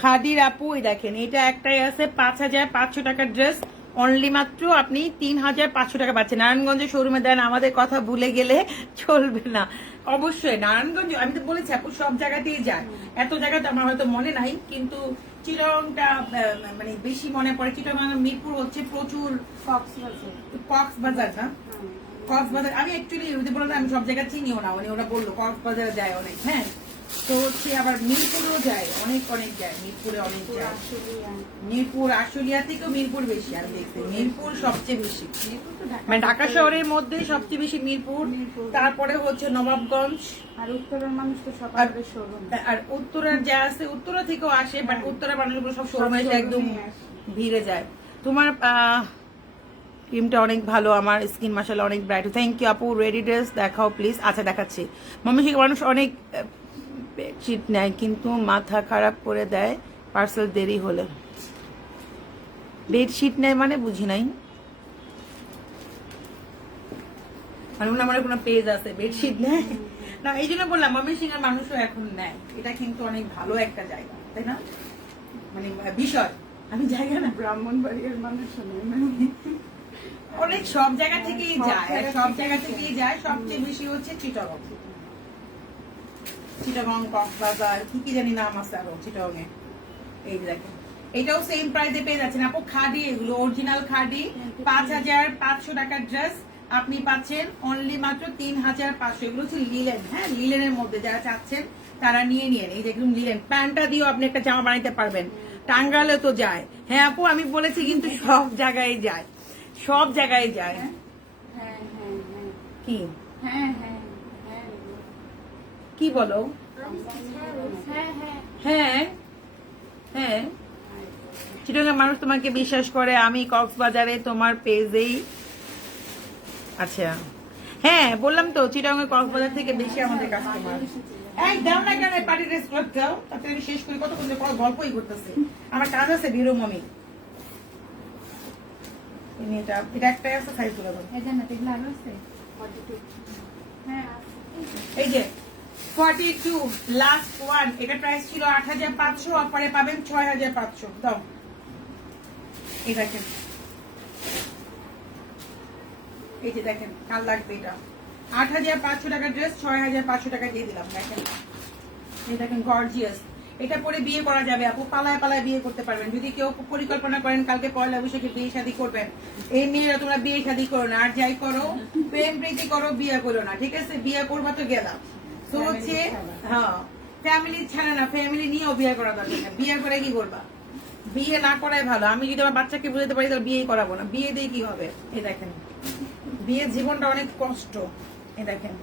খাদির আপু, এই দেখেন এটা একটাই আছে, 5500 টাকার ড্রেস, অনলি মাত্র আপনি 3500 টাকা পাচ্ছেন। নারায়ণগঞ্জের শোরুমে দেন, আমাদের কথা ভুলে গেলে চলবে না। অবশ্যই নারায়ণগঞ্জ, আমি তো বলেছি আপু সব জায়গাতেই যায়, এত জায়গাতে আমার হয়তো মনে নাই, কিন্তু চিটাগংটা মানে বেশি মনে পড়ে। চিটাগং মিরপুর হচ্ছে প্রচুর কক্সবাজার না, কক্সবাজার আমি অ্যাকচুয়ালি যদি বললাম আমি সব জায়গা চিনিও না, মানে ওরা বললো কক্সবাজারে যায় অনেক, হ্যাঁ তো হচ্ছে আবার মিরপুরেও যায় অনেক অনেক যায়, মিরপুরে অনেক যায়, মিরপুর আশুলিয়া থেকেও মিরপুর বেশি আমি দেখছি, মিরপুর সবচেয়ে বেশি, মানে ঢাকা শহরের মধ্যে সবচেয়ে বেশি মিরপুর, তারপরে হচ্ছে নবাবগঞ্জ, আর উত্তরের মানুষ তো সকালে শোরুম, আর উত্তরের যা আছে উত্তরা থেকেও আসে, বাট উত্তরের মানুষগুলো সব শোরুমে এসে একদম ভিড়ে যায়। তোমার ক্রিমটা অনেক ভালো, আমার স্কিন মাশাআল্লাহ অনেক ব্রাইট, থ্যাংক ইউ আপু। রেডি ড্রেস দেখাও প্লিজ। আচ্ছা দেখাচ্ছি। ময়মনসিংহের মানুষ অনেক বেডশিট নেয় কিন্তু মাথা খারাপ করে দেয় পার্সেল দেরি হলে। বেডশিট নেয় মানে বুঝি নাই, আমার কোনো পেজ আছে বেডশিট নেয় না, এই জন্য বললাম ময়মনসিংহের মানুষও এখন নেয়, এটা কিন্তু অনেক ভালো একটা জায়গা, তাই না, মানে বিষয়, আমি জায়গা না, ব্রাহ্মণবাড়িয়ার মানুষ অনেক সব জায়গা থেকেই যায়, সব জায়গা থেকেই যায়, সবচেয়ে বেশি হচ্ছে চিটাগং, চিটাগং কক্সবাজার কি কি জানি নাম আছে আরো চিটাগং এ। এই দেখেন এটাও সেম প্রাইসে পেয়ে যাচ্ছেন আপু, খাদি, এগুলো অরিজিনাল খাদি, 5500 টাকার ড্রেস আপনি পাচ্ছেন অনলি মাত্র 3500। এগুলো হচ্ছে লিলেন, হ্যাঁ লিলেনের মধ্যে যারা চাচ্ছেন তারা নিয়ে নিন। এই দেখুন লিলেন, প্যান্টটা দিয়েও আপনি একটা জামা বানাইতে পারবেন, টাঙ্গালে তো যায়। হ্যাঁ আপু আমি বলেছি কিন্তু সব জায়গায় যায়, সব জায়গায় যায়। কি কি বলো? হ্যাঁ হ্যাঁ চিটাগাং মানুষ তোমাকে বিশ্বাস করে, আমি কক্সবাজারে তোমার পেজেই, আচ্ছা হ্যাঁ বললাম তো চিটাগাং কক্সবাজার থেকে বেশি আমাদের কাস্টমার। এই দাও না কেন পার্টি ড্রেস ক্লথ দাও, তাতে আমি শেষ করি, কতক্ষণ ধরে গল্পই করতেছি, আমার কাজ আছে বেরো মমি। এটা এটা একটা আছে সাইজ করে দাও, এই যে 42 লাস্ট ওয়ান, এটা প্রাইস ছিল 8500, অফারে পাবেন 6500। দাও এই দেখেন, এই যে দেখেন কাল লাগবে এটা, 8500 টাকার ড্রেস 6500 টাকা দিয়ে দিলাম। দেখেন এই দেখেন গর্জিয়াস, এটা পরে বিয়ে করা যাবে আপু, পালায় পালায় বিয়ে করতে পারবেন। যদি কেউ পরিকল্পনা করেন কালকে পয়লা বৈশাখে বিয়ে শাদী করবেন, এই মেয়েরা তোমরা বিয়ে শাদী করো না, আর যাই করো প্রেম প্রীতি করো, বিয়ে করো না, ঠিক আছে, বিয়ে করবা তো গেলাম। তো হচ্ছে হ্যাঁ ফ্যামিলি ছাড়া না, ফ্যামিলি নিয়েও বিয়ে করা দরকার না, বিয়ে করে কি করবা, বিয়ে না করাই ভালো। আমি যদি আমার বাচ্চাকে বুঝাতে পারি তাহলে বিয়েই করাবো না, বিয়ে দিয়ে কি হবে। এই দেখেন বিয়ের জীবনটা অনেক কষ্ট, এই দেখেন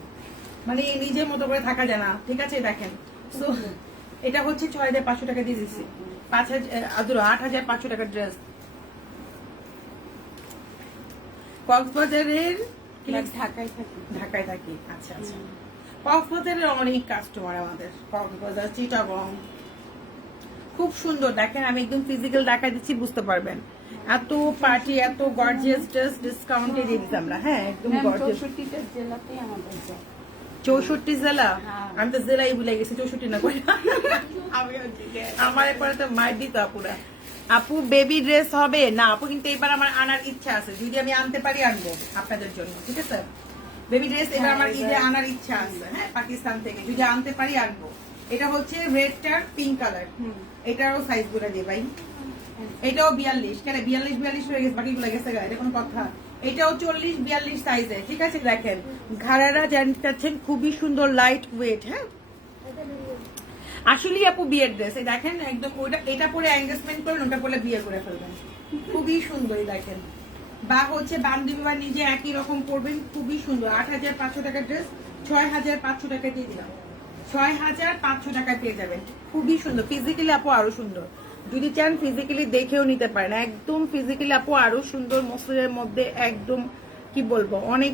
মানে নিজের মতো করে থাকা যায় না, ঠিক আছে। দেখেন তো এটা হচ্ছে 6500 টাকা দিয়ে দিচ্ছি, 8500 টাকার ড্রেস। কক্সবাজারের ঢাকায় থাকি, আচ্ছা আচ্ছা। কক্সবাজারের অনেক কাস্টমার আমাদের, কক্সবাজার চিটাগং খুব সুন্দর। দেখেন আমি একদম ফিজিক্যাল দেখাই দিচ্ছি, বুঝতে পারবেন এত পার্টি, এত গর্জিয়াস ড্রেস ডিসকাউন্টে দিয়ে দিচ্ছি আমরা। হ্যাঁ একদম গর্জিয়াস, 64 জেলা, আমি তো জেলাই ভুলে গেছি, 64 না করে আমার এরপরে তো মার দিত আপুরা। আপু বেবি ড্রেস হবে না আপু, কিন্তু এবার আমার আনার ইচ্ছা আছে, যদি আমি আনতে পারি আনবো আপনাদের জন্য, ঠিক আছে। বেবি ড্রেস এবার আমার ঈদে আনার ইচ্ছা আছে, হ্যাঁ পাকিস্তান থেকে যদি আনতে পারি আনবো। এটা হচ্ছে রেডটার পিঙ্ক কালার, এটারও সাইজ গুলো দিয়ে ভাই, এটাও 42, কেন 42 হয়ে গেছে, বাকিগুলো গেছে গা, এটা কোনো কথা। এটাও 40-42 সাইজে, ঠিক আছে। দেখেন ঘাড়ারা জানতেছেন খুবই সুন্দর লাইট ওয়েট, হ্যাঁ আসলে আপু বিয়ের ড্রেস, এই দেখেন একদম ওইটা, এটা পরে এঙ্গেজমেন্ট করবেন, ওটা পরে বিয়ে করে ফেলবেন, খুবই সুন্দর। দেখেন বা হচ্ছে বান্ধবী বা নিজে একই রকম করবেন, খুবই সুন্দর। 8500 টাকার ড্রেস 6500 টাকা দিয়ে দিলাম, 6500 টাকা পেয়ে যাবেন, খুবই সুন্দর। ফিজিক্যালি আপু আরো সুন্দর, যদি চান ফিজিক্যালি দেখেও নিতে পারেন, একদম ফিজিক্যালি আপু আরো সুন্দর, মসলিনের মধ্যে একদম কি বলবো অনেক।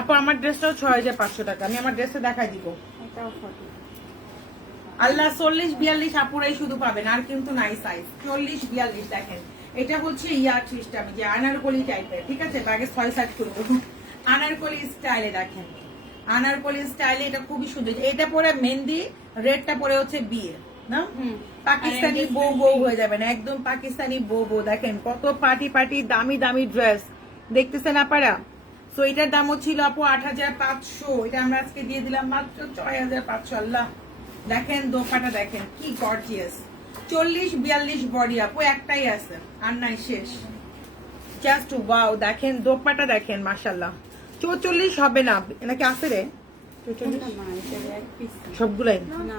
আপু আমার ড্রেসটাও 6500 টাকা, আমি আমার ড্রেসটা দেখাই দিব। আল্লাহ 40-42 আপুরাই শুধু পাবেন, আর কিন্তু নাই সাইজ 40-42। দেখেন এটা হচ্ছে সিস্টেম, যে আনারকলি টাইপের, ঠিক আছে, আগে 6-7 করবো আনারকলি স্টাইলে। দেখেন আনারকলি স্টাইলে এটা খুবই সুন্দর, এটা পরে মেহেন্দি, রেডটা পরে হচ্ছে বিয়ে না, পাকিস্তানি বউ বউ হয়ে যাবেন, একদম পাকিস্তানি বউ বউ। দেখেন কত পার্টি পার্টি দামি দামি ড্রেস দেখতেছেন আপনারা, তো এটার দামও ছিল আপু ৮৫০০, এটা আমরা আজকে দিয়ে দিলাম মাত্র ৬৫০০। আল্লাহ, দেখেন দোপাটা দেখেন কি গর্জিয়াস। ৪০-৪২ বডি আপু, একটাই আছে আর নাই, শেষ। জাস্ট ওয়াও, দেখেন দোপাটা দেখেন মাশাআল্লাহ। ৪৪ হবে না নাকি আছে রে? ৪৪ কোনটা না, এটা এক পিস। সবগুলাই না না,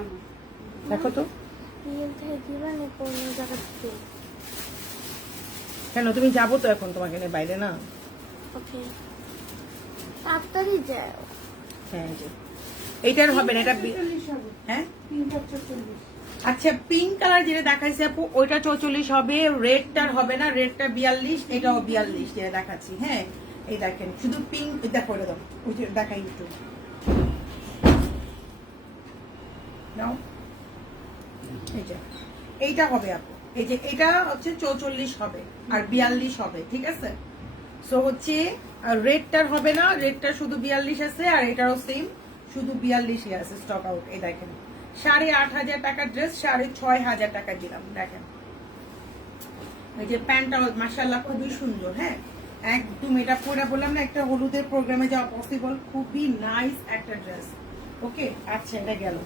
দেখো তো। কেন তুমি যাবো তো এখন তোমাকে নিয়ে বাইরে না? ওকে, তাড়াতাড়ি যাও। হ্যাঁ এই যে এইটার হবে না, এটা ৪৪ হবে। হ্যাঁ ৩৪। আচ্ছা, পিঙ্ক কালার যেটা দেখাইছে আপু ওইটা ৪৪ হবে, রেডটার হবে না, রেডটা ৪২, এটাও ৪২ যেটা দেখাচ্ছি। হ্যাঁ এই দেখেন শুধু পিঙ্ক, দেখো এটা দাও, ওই যে দেখাই একটু নাও। এই যে এইটা হবে আপু, এই যে এটা হচ্ছে ৪৪ হবে আর ৪২ হবে, ঠিক আছে? সো হচ্ছে রেডটার হবে না, রেডটার শুধু ৪২ আছে, আর এটারও সেম শুধু ৪২ আছে স্টক আউট। এই দেখেন ৮৫০০ টাকার ড্রেস ৬৫০০ টাকা দিলাম। দেখেন এই যে প্যান্টটা মাশাআল্লাহ খুবই সুন্দর। হ্যাঁ একদম, এটা পরে বললাম না একটা হলুদের প্রোগ্রামে যাওয়া পসিবল, খুবই নাইস একটা ড্রেস। ওকে আচ্ছা, এটা গেল।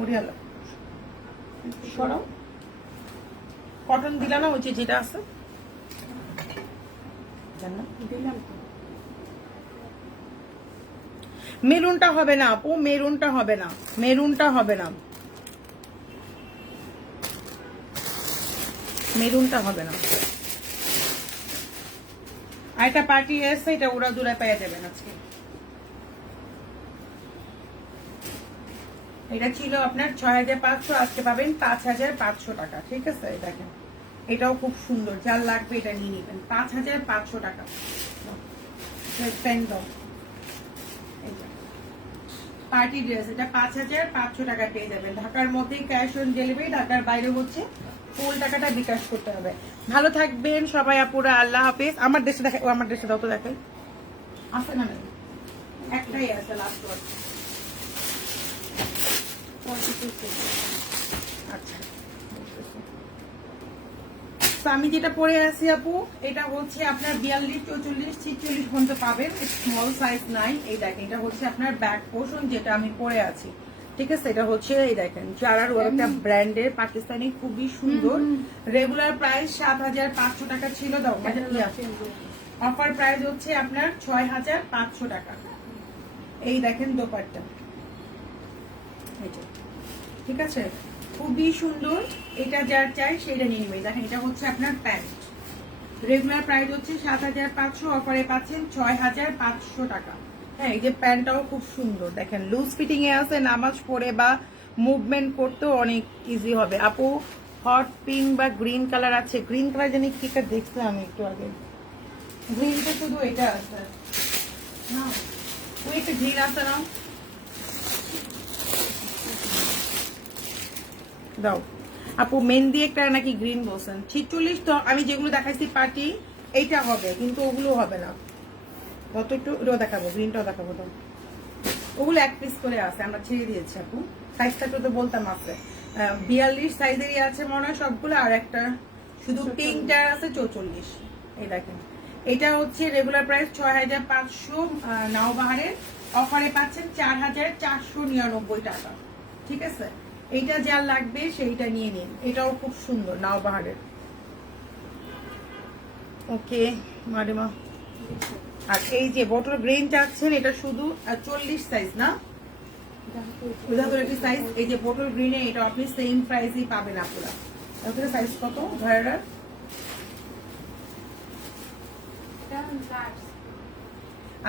ওরে আল্লাহ, সরাও, কটন দিলা না ওই যে যেটা আছে জানো? দিলাম তো। মেরুনটা হবে না আপু, মেরুনটা হবে না, মেরুনটা হবে না, মেরুনটা হবে না। আর একটা পার্টি এসে, এটা ওরা দূরে পেয়ে যাবেন আজকে। এটা ছিল আপনার ৬৫০০, আজকে পাবেন ৫৫০০ টাকা, ঠিক আছে? এই দেখেন এটাও খুব সুন্দর, যার লাগবে এটা নিয়ে নেবেন। ৫৫০০ টাকা। পেন দাও, পার্টি ড্রেস, এটা ৫৫০০ টাকা পেয়ে যাবেন। ঢাকার মধ্যেই ক্যাশ অন ডেলিভারি, ঢাকার বাইরে হচ্ছে ফুল টাকাটা বিকাশ করতে হবে। ভালো থাকবেন সবাই আপুরা, আল্লাহ হাফেজ। আমার দেশে দেখে, ও আমার দেশে দাও তো, দেখেন আছে না? নেই, একটাই আছে, লাস্ট ওয়ার্ড। আচ্ছা, তো আমি যেটা পরে আছি আপু, এটা হচ্ছে আপনার ৪২, ৪৪, ৪৬ পর্যন্ত পাবেন, স্মল সাইজ নাই। এই দেখেন এটা হচ্ছে আপনার ব্যাক পোর্শন যেটা আমি পরে আছি, ঠিক আছে? এটা হচ্ছে এই দেখেন জারার একটা ব্র্যান্ডের পাকিস্তানি, খুবই সুন্দর। রেগুলার প্রাইস ৭৫০০ টাকা ছিল, দাও অফার প্রাইস হচ্ছে আপনার ৬৫০০ টাকা। এই দেখেন দোপাট্টা, ঠিক আছে? খুবই সুন্দর, এটা যার চাই সেটা নিয়ে নেবে। দেখেন এটা হচ্ছে আপনার প্যান্ট, রেগুলার প্রাইস হচ্ছে ৭৫০০, অফারে পাচ্ছেন ৬৫০০ টাকা। হ্যাঁ এই যে প্যান্টটাও খুব সুন্দর, দেখেন লুজ ফিটিং এ আছে, নামাজ পড়ে বা মুভমেন্ট করতেও অনেক ইজি হবে। আপু হট পিঙ্ক বা গ্রিন কালার আছে, গ্রিন কালার জানি কি দেখছিলাম আমি একটু আগে, গ্রিনটা শুধু এটা আছে না, ওই একটা গ্রিন আছে না, দাও আপু। মেহেন্দি একটা নাকি গ্রিন বলছেন, ৪৬ তো আমি যেগুলো দেখাইছি পার্টি এইটা হবে, কিন্তু ওগুলো হবে না। তত একটু ওটাও দেখাবো, গ্রিনটাও দেখাবো। তো ওগুলো এক পিস করে আছে, আমরা ছেড়ে দিয়েছি আপু। সাইজটা তো বলতাম আছে ৪২ সাইজেরই আছে মনে হয় সবগুলো, আর একটা শুধু পিঙ্কটা আছে ৪৪। এই দেখেন এটা হচ্ছে রেগুলার প্রাইস ৬৫০০, নাওবাহারের অফারে পাচ্ছেন ৪৪৯৯ টাকা, ঠিক আছে? এইটা যার লাগবে সেইটা নিয়ে নিন, এটাও খুব সুন্দর নাওবাহারের। ওকে মারিমা। আর এই যে বটল গ্রিন চাচ্ছেন, এটা শুধু ৪০ সাইজ না, সাইজ। এই যে বটল গ্রিনে, এটা আপনি সেম প্রাইসই পাবেন আপনারা। তাহলে সাইজ কত ভাইরা?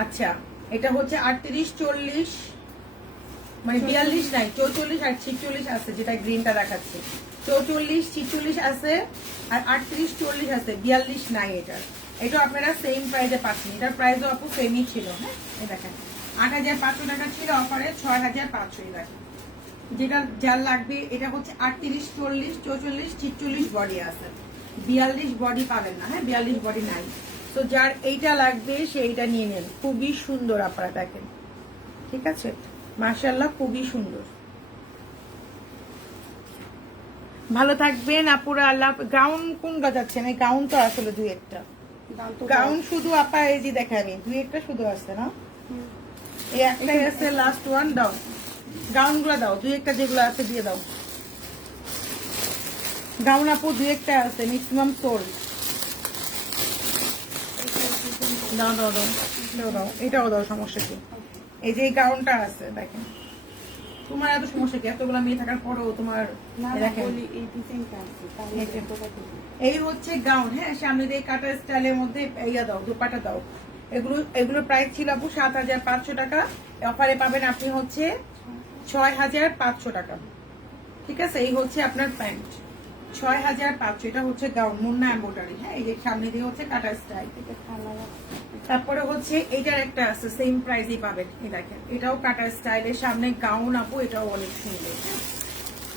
আচ্ছা এটা হচ্ছে ৩৮, ৪০, মানে ৪২ নাই, ৪৪ আর ৪৬ আছে, যেটা গ্রিনটা দেখাচ্ছে। ৪৪, ৪৬ আছে, আর ৩৮, ৪০ আছে, ৪২ নাই। এটা আপনারা সেম প্রাইসে পাচ্ছেন, এটার প্রাইসও আপু সেমই ছিল। হ্যাঁ এই দেখেন ৮৫০০ টাকা ছিল, অফারে ৬৫০০। দেখেন যেটা যার লাগবে, এটা হচ্ছে ৩৮, ৪০, ৪৪, ৪৬ বডি আছে, ৪২ বডি পাবেন না। হ্যাঁ ৪২ বডি নাই। তো যার এইটা লাগবে সেইটা নিয়ে নেন, খুবই সুন্দর আপনারা দেখেন, ঠিক আছে? মাশাআল্লাহ খুবই সুন্দর। ভালো থাকবেন আপুরা, আল্লাহ। গাউন কোন গাজাচ্ছেন? এই গাউন তো আসলে দুই একটা দাম তো গাউন শুধু আপা এই যে দেখে আমি দুই একটা শুধু আছে না, হুম। এই একটাই আছে লাস্ট ওয়ান। দাও গাউন গুলা দাও, দুই একটা যেগুলো আছে দিয়ে দাও। গাউন আপু দুই একটা আছে ম্যাক্সিমাম সোল। দাও দাও দাও দাও দাও, এটাও দাও, সমস্যা কি? এই যে এই গাউনটা আছে দেখেন, তোমার এত সমস্যা কি? এতগুলা মেয়ে থাকার পরেও তোমার না এই না, দেখেন বলি এই ডিজাইনটা আছে তাহলে এই যে। কোথা থেকে? এই হচ্ছে গাউন, হ্যাঁ সামনে দিয়ে কাটা স্টাইলের মধ্যে ইয়া দাও, দুপাটা দাও। এগুলোর প্রাইস ছিল আপু 7,500 টাকা, অফারে পাবেন আপনি হচ্ছে 6,500 টাকা। ঠিক আছে, এই হচ্ছে আপনার প্যান্ট 6,500, এটা হচ্ছে গাউন মুন্না এমব্রয়ডারি, হ্যাঁ এই যে সামনে দিয়ে হচ্ছে কাটা স্টাইল। এটা কালার আছে। তারপরে হচ্ছে এটার একটা আছে সেম প্রাইসই পাবেন, এই দেখেন এটাও কাটা স্টাইলের সামনে গাউন আপু, এটাও অনেক সুন্দর, হ্যাঁ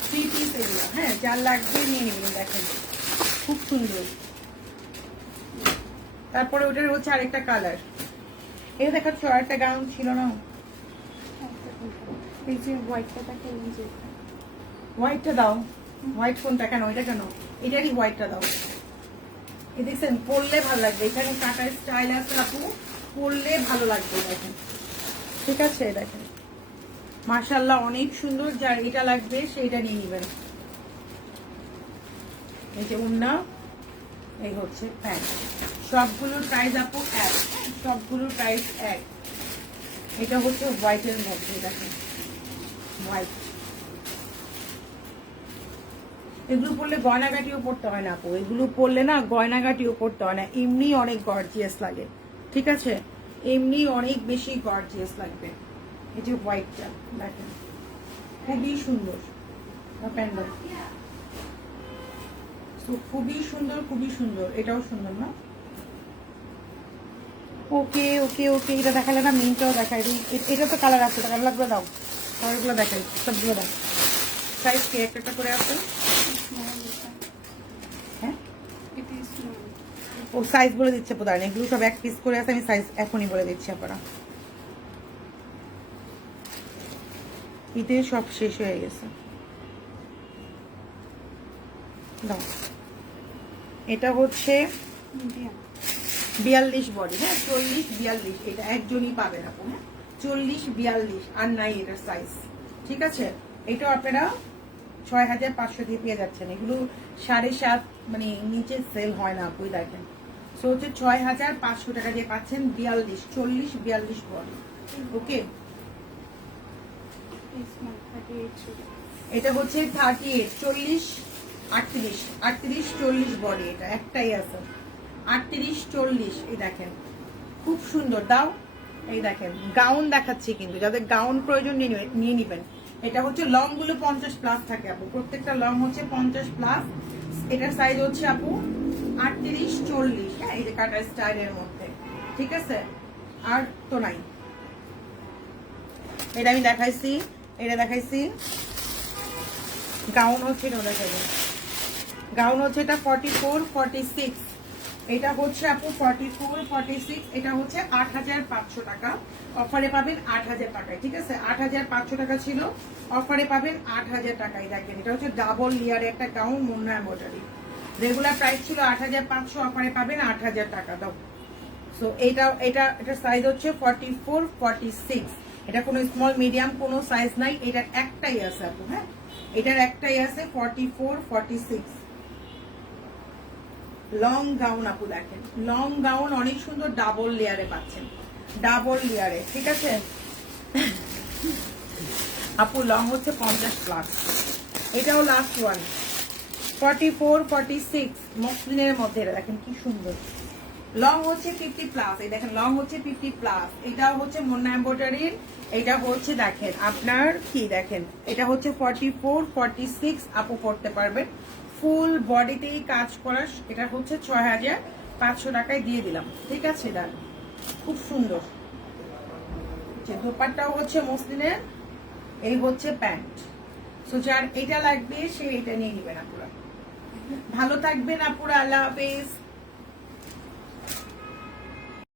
3 পিস এগুলো, হ্যাঁ যার লাগবে নিয়ে নেবেন, দেখেন খুব সুন্দর। তারপরে ওটার হচ্ছে আরেকটা কালার, এটা দেখাচ্ছ আরেকটা গাউন ছিল না, এই যে হোয়াইটটা দেখেন, এই যে হোয়াইটটা দাও। হোয়াইট কোনটা? কেন এটা কেন? এটারই হোয়াইটটা দাও। এই দেখছেন পরলে ভালো লাগবে, এখানে কাটা স্টাইল আছে আপু, পরলে ভালো লাগবে, দেখেন ঠিক আছে দেখেন মাশাআল্লাহ অনেক সুন্দর। যার এটা লাগবে সেইটা নিয়ে নেবেন। এই যে ওন্না, এই হচ্ছে প্যান্ট, সবগুলোর প্রাইস আপু এক, সবগুলোর প্রাইস এক। এটা হচ্ছে হোয়াইটের মধ্যে, দেখেন হোয়াইট। এগুলো পরলে গয়নাগাটিও পরতে হয় না আপু, এগুলো পরলে না গয়নাগাটিও পরতে হয় না, এমনি অনেক গর্জিয়াস লাগে। ঠিক আছে, এমনি অনেক বেশি গর্জিয়াস লাগবে। এই যে হোয়াইটটা দেখেন খুবই সুন্দর, প্যান্ডেল খুবই সুন্দর, খুবই সুন্দর, এটাও সুন্দর না? ওকে ওকে ওকে, এটা দেখালে না মিনটাও দেখাই দিই, এটা তো কালার আছে, কালারগুলো দাও, কালারগুলো দেখাই, সবগুলো দাও। সাইজ কি একটা একটা করে আছে? স্মল এটা। হ্যাঁ এটা স্মল। ও সাইজ বলে দিচ্ছে প্রধান, এগুলো সব এক পিস করে আছে, আমি সাইজ এখনই বলে দিচ্ছি আপনারা। ঈদে সব শেষ হয়ে গেছে। দাও, এটা হচ্ছে মিডিয়াম। 42 বডি, হ্যাঁ 40-42, এটা একজনই পাবেন আপু, হ্যাঁ 40-42 আর নাই এটার সাইজ। ঠিক আছে, এটাও আপনারা 6,500 দিয়ে পেয়ে যাচ্ছেন। এগুলো 7.5 মানে নিচে সেল হয় না আপু, দেখেন সো হচ্ছে 6,500 টাকা দিয়ে পাচ্ছেন 42, 40-42 বডি। ওকে, স্মল 38 এটা হচ্ছে 38, 40, 38, 38, 40 বডি, এটা একটাই আছে 38, 40। এই দেখেন খুব সুন্দর। দাও, এই দেখেন গাউন দেখাচ্ছি, কিন্তু যাদের গাউন প্রয়োজন নিয়ে নিবেন। এটা হচ্ছে লং গুলো 50 প্লাস থাকে আপু, প্রত্যেকটা লং হচ্ছে 50 প্লাস। এটার সাইজ হচ্ছে আপু 38, 40, হ্যাঁ এই যে কাটা স্টাইলের মধ্যে। ঠিক আছে, আর তো নাই। এটা আমি দেখাইছি, এটা দেখাইছি। গাউন হচ্ছে এটা দেখাবেন, গাউন হচ্ছে এটা 44, 46, এটা হচ্ছে আপু 44, 46, এটা হচ্ছে 8,500 টাকা, অফারে পাবেন 8,000 টাকায়। ঠিক আছে, 8,500 টাকা ছিল, অফারে পাবেন 8,000 টাকায়। দেখেন এটা হচ্ছে ডাবল লেয়ারে একটা gown Munna embroidery, regular price ছিল 8,500, অফারে পাবেন 8,000 টাকা। দাও, সো এটার সাইজ হচ্ছে 44, 46, এটা কোনো স্মল মিডিয়াম কোনো সাইজ নাই, এটার একটাই আছে আপু, হ্যাঁ এটার একটাই আছে 44, 46 লং গাউন আপু। দেখেন লং গাউন অনেক সুন্দর, ডাবল লেয়ারে পাচ্ছেন, ডাবল লেয়ারে। ঠিক আছে আপু, লং হচ্ছে 50 প্লাস, এটাও লাস্ট ওয়ান 44, 46 মসলিনের মধ্যে। এটা দেখেন কি সুন্দর, লং হচ্ছে 50 প্লাস, এই দেখেন লং হচ্ছে 50 প্লাস। এটাও হচ্ছে মুন্না এমব্রয়ডারির, এটা হচ্ছে দেখেন আপনার কি, দেখেন এটা হচ্ছে 44, 46 আপু পড়তে পারবেন, ফুল বডিতেই কাজ করা। এটা হচ্ছে 6,500 টাকায় দিয়ে দিলাম। ঠিক আছে, ডান, খুব সুন্দর। যে দোপাট্টাও হচ্ছে মসলিনের, এই হচ্ছে প্যান্ট। সো যার এটা লাগবে সে এটা নিয়ে নেবেন আপুরা। ভালো থাকবেন আপুরা, আল্লাহ হাফেজ।